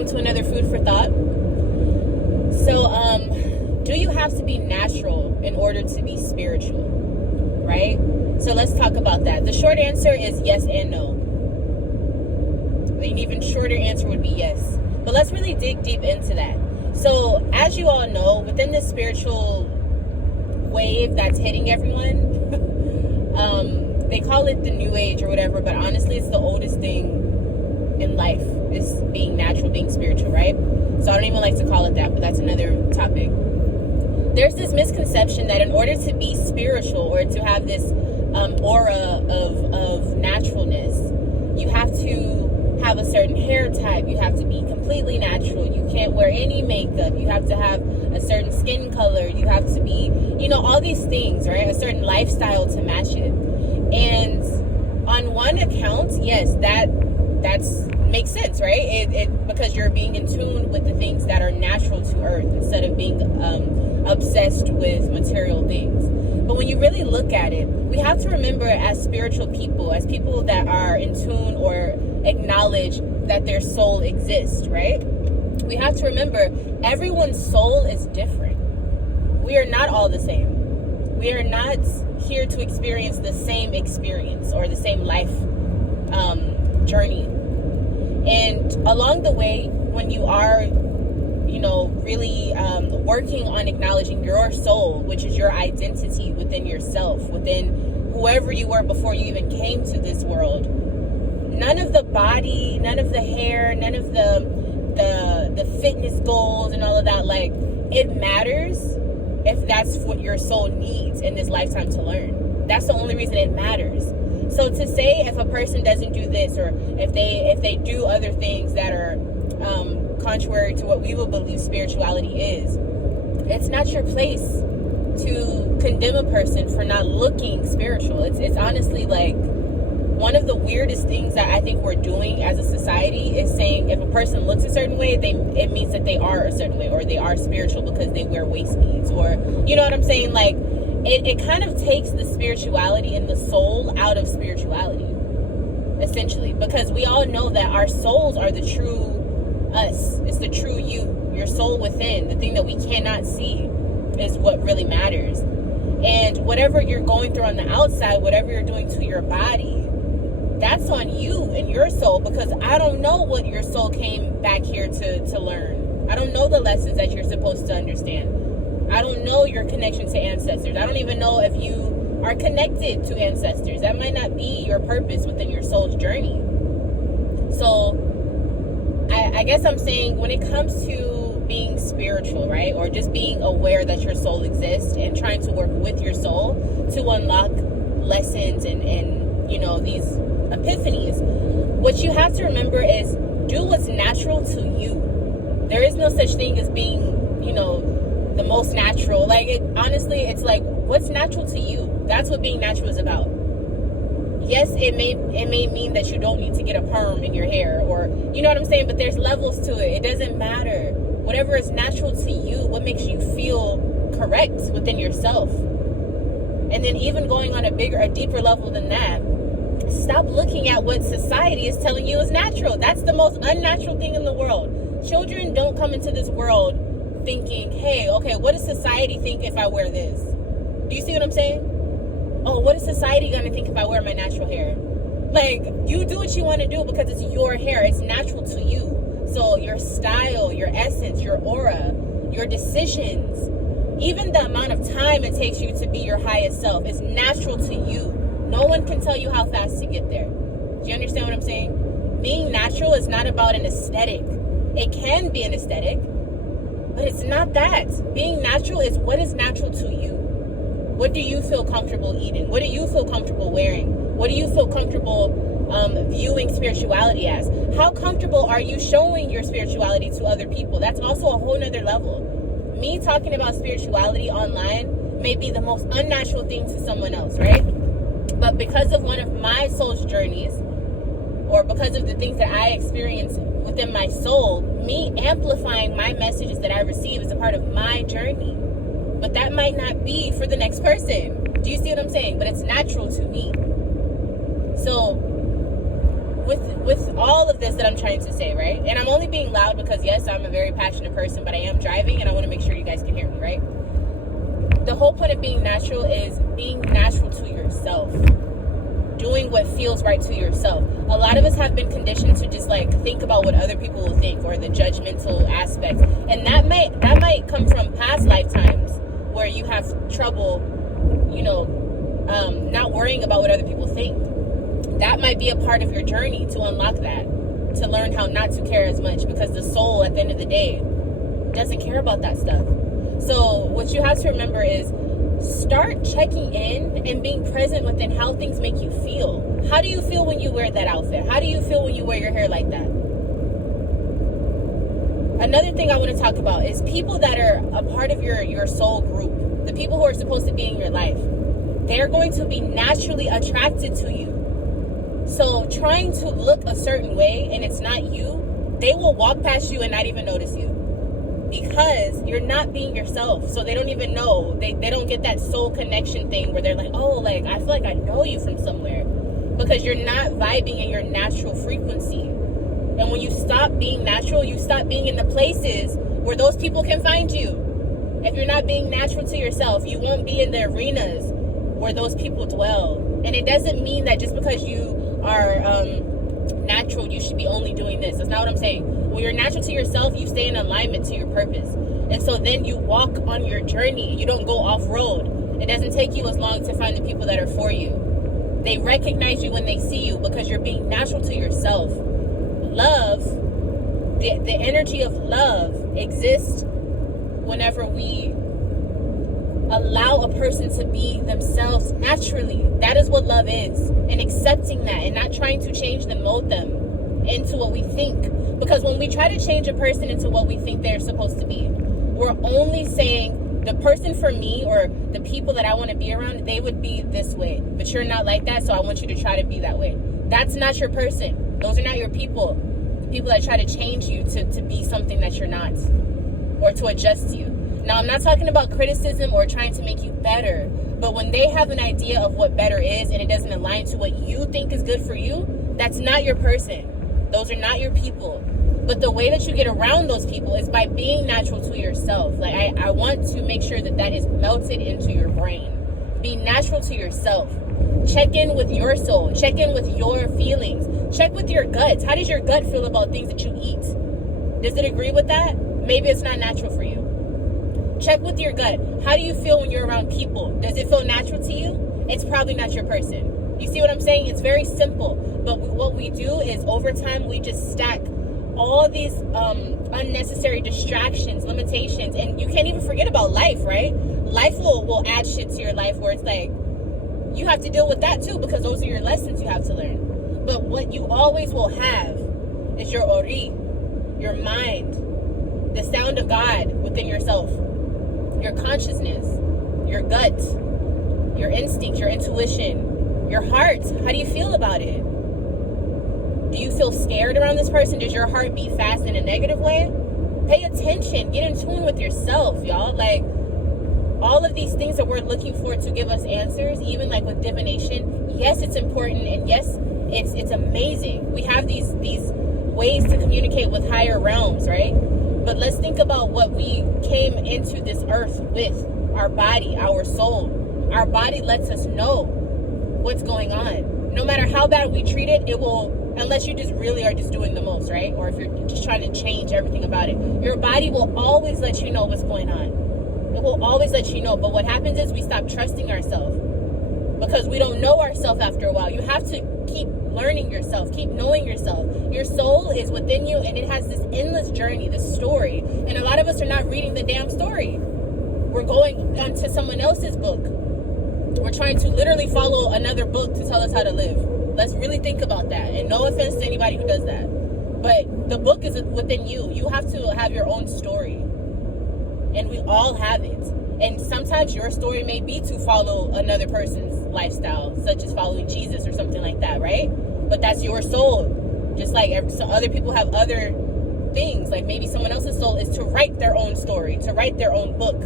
welcome to another Food for Thought. So, do you have to be natural in order to be spiritual, right? So let's talk about that. The short answer is yes and no. An even shorter answer would be yes. But let's really dig deep into that. So, as you all know, within this spiritual wave that's hitting everyone, they call it the new age or whatever, but honestly, it's the oldest thing in life, is being natural, being spiritual, right? So I don't even like to call it that, but that's another topic. There's this misconception that in order to be spiritual or to have this aura of naturalness, you have to have a certain hair type, you have to be completely natural, you can't wear any makeup, you have to have a certain skin color, you have to be, all these things, right? A certain lifestyle to match it. And on one account, yes, that's makes sense, right? It because you're being in tune with the things that are natural to earth instead of being obsessed with material things. But when you really look at it, we have to remember, as spiritual people, as people that are in tune or acknowledge that their soul exists, right? We have to remember everyone's soul is different. We are not all the same. We are not here to experience the same experience or the same life journey. And along the way, when you are, really working on acknowledging your soul, which is your identity within yourself, within whoever you were before you even came to this world, none of the body, none of the hair, none of the fitness goals and all of that, like, it matters if that's what your soul needs in this lifetime to learn. That's the only reason it matters. So to say if a person doesn't do this, or if they do other things that are contrary to what we will believe spirituality is, it's not your place to condemn a person for not looking spiritual. It's honestly like one of the weirdest things that I think we're doing as a society is saying if a person looks a certain way, it means that they are a certain way, or they are spiritual because they wear waist beads, or you know what I'm saying? Like, it kind of takes the spirituality and the soul out of spirituality, essentially, because we all know that our souls are the true us. It's the true you, your soul within, the thing that we cannot see is what really matters. And whatever you're going through on the outside, whatever you're doing to your body, that's on you and your soul, because I don't know what your soul came back here to learn. I don't know the lessons that you're supposed to understand. I don't know your connection to ancestors. I don't even know if you are connected to ancestors. That might not be your purpose within your soul's journey. So I guess I'm saying, when it comes to being spiritual, right, or just being aware that your soul exists and trying to work with your soul to unlock lessons and these epiphanies, what you have to remember is do what's natural to you. There is no such thing as being, the most natural. Like, honestly, it's like, what's natural to you? That's what being natural is about. Yes, it may mean that you don't need to get a perm in your hair, or you know what I'm saying, but there's levels to it. It doesn't matter. Whatever is natural to you, what makes you feel correct within yourself. And then even going on a deeper level than that, stop looking at what society is telling you is natural. That's the most unnatural thing in the world. Children don't come into this world thinking, hey, okay, what does society think if I wear this? Do you see what I'm saying? Oh, what is society going to think if I wear my natural hair? Like, you do what you want to do because it's your hair. It's natural to you. So your style, your essence, your aura, your decisions, even the amount of time it takes you to be your highest self is natural to you. No one can tell you how fast to get there. Do you understand what I'm saying? Being natural is not about an aesthetic. It can be an aesthetic, but it's not that. Being natural is what is natural to you. What do you feel comfortable eating? What do you feel comfortable wearing? What do you feel comfortable viewing spirituality as? How comfortable are you showing your spirituality to other people? That's also a whole nother level. Me talking about spirituality online may be the most unnatural thing to someone else, right? But because of one of my soul's journeys, or because of the things that I experience within my soul, me amplifying my messages that I receive is a part of my journey. But that might not be for the next person. Do you see what I'm saying? But it's natural to me. So with all of this that I'm trying to say, right? And I'm only being loud because, yes, I'm a very passionate person, but I am driving and I want to make sure you guys can hear me, right? The whole point of being natural is being natural to yourself. Doing what feels right to yourself. A lot of us have been conditioned to just like think about what other people will think, or the judgmental aspects. And that might come from past lifetimes where you have trouble, not worrying about what other people think. That might be a part of your journey to unlock that, to learn how not to care as much, because the soul at the end of the day doesn't care about that stuff. So what you have to remember is start checking in and being present within how things make you feel. How do you feel when you wear that outfit? How do you feel when you wear your hair like that? Another thing I want to talk about is people that are a part of your soul group, the people who are supposed to be in your life. They're going to be naturally attracted to you. So trying to look a certain way and it's not you, they will walk past you and not even notice you. Because you're not being yourself. So they don't even know. They don't get that soul connection thing where they're like, oh, like, I feel like I know you from somewhere. Because you're not vibing in your natural frequency. And when you stop being natural, you stop being in the places where those people can find you. If you're not being natural to yourself, you won't be in the arenas where those people dwell. And it doesn't mean that just because you are natural, you should be only doing this. That's not what I'm saying. When you're natural to yourself, you stay in alignment to your purpose. And so then you walk on your journey. You don't go off-road. It doesn't take you as long to find the people that are for you. They recognize you when they see you because you're being natural to yourself. Love, the energy of love exists whenever we allow a person to be themselves naturally. That is what love is. And accepting that and not trying to change them, mold them into what we think. Because when we try to change a person into what we think they're supposed to be, we're only saying the person for me or the people that I want to be around, they would be this way. But you're not like that, so I want you to try to be that way. That's not your person. Those are not your people. The people that try to change you to be something that you're not, or to adjust you. Now, I'm not talking about criticism or trying to make you better, but when they have an idea of what better is and it doesn't align to what you think is good for you, that's not your person. Those are not your people. But the way that you get around those people is by being natural to yourself. Like, I want to make sure that that is melted into your brain. Be natural to yourself. Check in with your soul. Check in with your feelings. Check with your guts. How does your gut feel about things that you eat? Does it agree with that? Maybe it's not natural for you. Check with your gut. How do you feel when you're around people? Does it feel natural to you? It's probably not your person. You see what I'm saying? It's very simple. But what we do is over time, we just stack all these unnecessary distractions, limitations, and you can't even forget about life, right? Life will add shit to your life where it's like, you have to deal with that too, because those are your lessons you have to learn. But what you always will have is your ori, your mind, the sound of God within yourself, your consciousness, your gut, your instinct, your intuition, your heart. How do you feel about it? Do you feel scared around this person? Does your heart beat fast in a negative way? Pay attention. Get in tune with yourself, y'all. Like, all of these things that we're looking for to give us answers, even like with divination, yes, it's important, and yes, it's amazing. We have these ways to communicate with higher realms, right? But let's think about what we came into this earth with. Our body, our soul. Our body lets us know what's going on. No matter how bad we treat it, it will, unless you just really are just doing the most, right? Or if you're just trying to change everything about it. Your body will always let you know what's going on. It will always let you know. But what happens is we stop trusting ourselves because we don't know ourselves after a while. You have to keep learning yourself, keep knowing yourself. Your soul is within you, and it has this endless journey, this story. And a lot of us are not reading the damn story. We're going onto someone else's book. We're trying to literally follow another book to tell us how to live. Let's really think about that. And no offense to anybody who does that. But the book is within you. You have to have your own story. And we all have it. And sometimes your story may be to follow another person's lifestyle, such as following Jesus or something like that, right? But that's your soul. Just like some other people have other things. Like maybe someone else's soul is to write their own story, to write their own book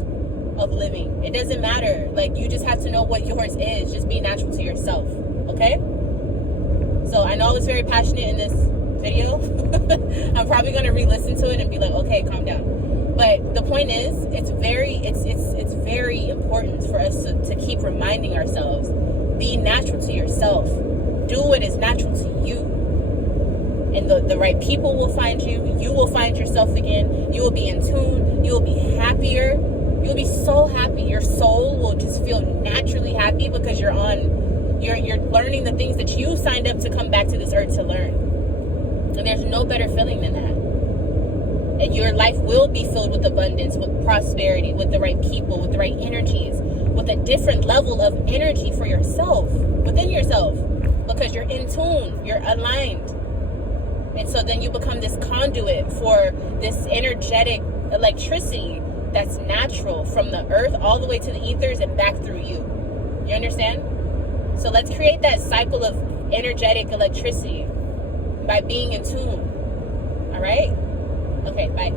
of living. It doesn't matter. Like, you just have to know what yours is. Just be natural to yourself. Okay? So I know I was very passionate in this video. I'm probably going to re-listen to it and be like, okay, calm down. But the point is, it's very important for us to keep reminding ourselves, be natural to yourself. Do what is natural to you. And the right people will find you. You will find yourself again. You will be in tune. You will be happier. You will be so happy. Your soul will just feel naturally happy because you're learning the things that you signed up to come back to this earth to learn. And there's no better feeling than that. And your life will be filled with abundance, with prosperity, with the right people, with the right energies, with a different level of energy for yourself, within yourself, because you're in tune, you're aligned. And so then you become this conduit for this energetic electricity that's natural from the earth all the way to the ethers and back through you. You understand? So let's create that cycle of energetic electricity by being in tune. All right? Okay, bye.